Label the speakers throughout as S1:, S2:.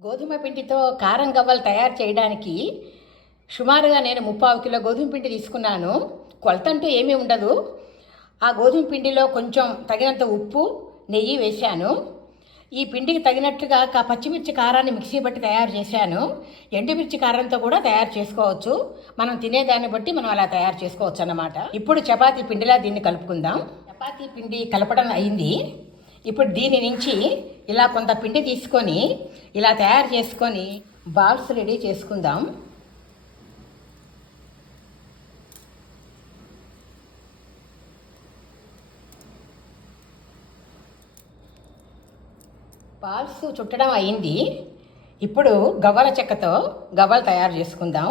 S1: గోధుమ పిండితో కారం గవ్వలు తయారు చేయడానికి సుమారుగా నేను ముప్పావు కిలో గోధుమ పిండి తీసుకున్నాను. కొలతంటూ ఏమీ ఉండదు. ఆ గోధుమ పిండిలో కొంచెం తగినంత ఉప్పు నెయ్యి వేశాను. ఈ పిండికి తగినట్టుగా కా పచ్చిమిర్చి కారాన్ని మిక్సీ బట్టి తయారు చేశాను. ఎండుమిర్చి కారంతో కూడా తయారు చేసుకోవచ్చు. మనం తినేదాన్ని బట్టి మనం అలా తయారు చేసుకోవచ్చు అన్నమాట. ఇప్పుడు చపాతీ పిండిలా దీన్ని కలుపుకుందాం. చపాతీ పిండి కలపడం అయింది. ఇప్పుడు దీని నుంచి ఇలా కొంత పిండి తీసుకొని ఇలా తయారు చేసుకొని బాల్స్ రెడీ చేసుకుందాం. బాల్స్ చుట్టడం అయింది. ఇప్పుడు గవ్వల చెక్కతో గవ్వలు తయారు చేసుకుందాం.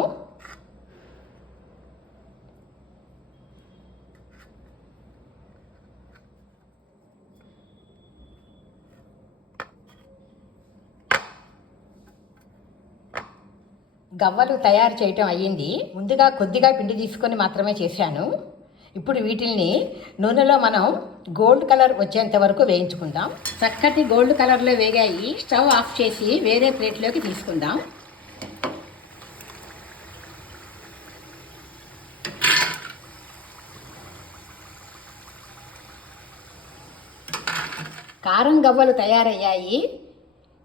S1: గవ్వలు తయారు చేయటం అయ్యింది. ముందుగా కొద్దిగా పిండి తీసుకొని మాత్రమే చేశాను. ఇప్పుడు వీటిల్ని నూనెలో మనం గోల్డ్ కలర్ వచ్చేంత వరకు వేయించుకుందాం. చక్కటి గోల్డ్ కలర్లో వేగాయి. స్టవ్ ఆఫ్ చేసి వేరే ప్లేట్లోకి తీసుకుందాం. కారం గవ్వలు తయారయ్యాయి.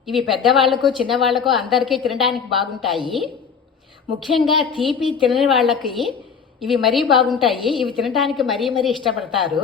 S1: ఇవి పెద్దవాళ్ళకు చిన్నవాళ్ళకు అందరికీ తినడానికి బాగుంటాయి. ముఖ్యంగా తీపి తినని వాళ్ళకి ఇవి మరీ బాగుంటాయి. ఇవి తినడానికి మరీ మరీ ఇష్టపడతారు.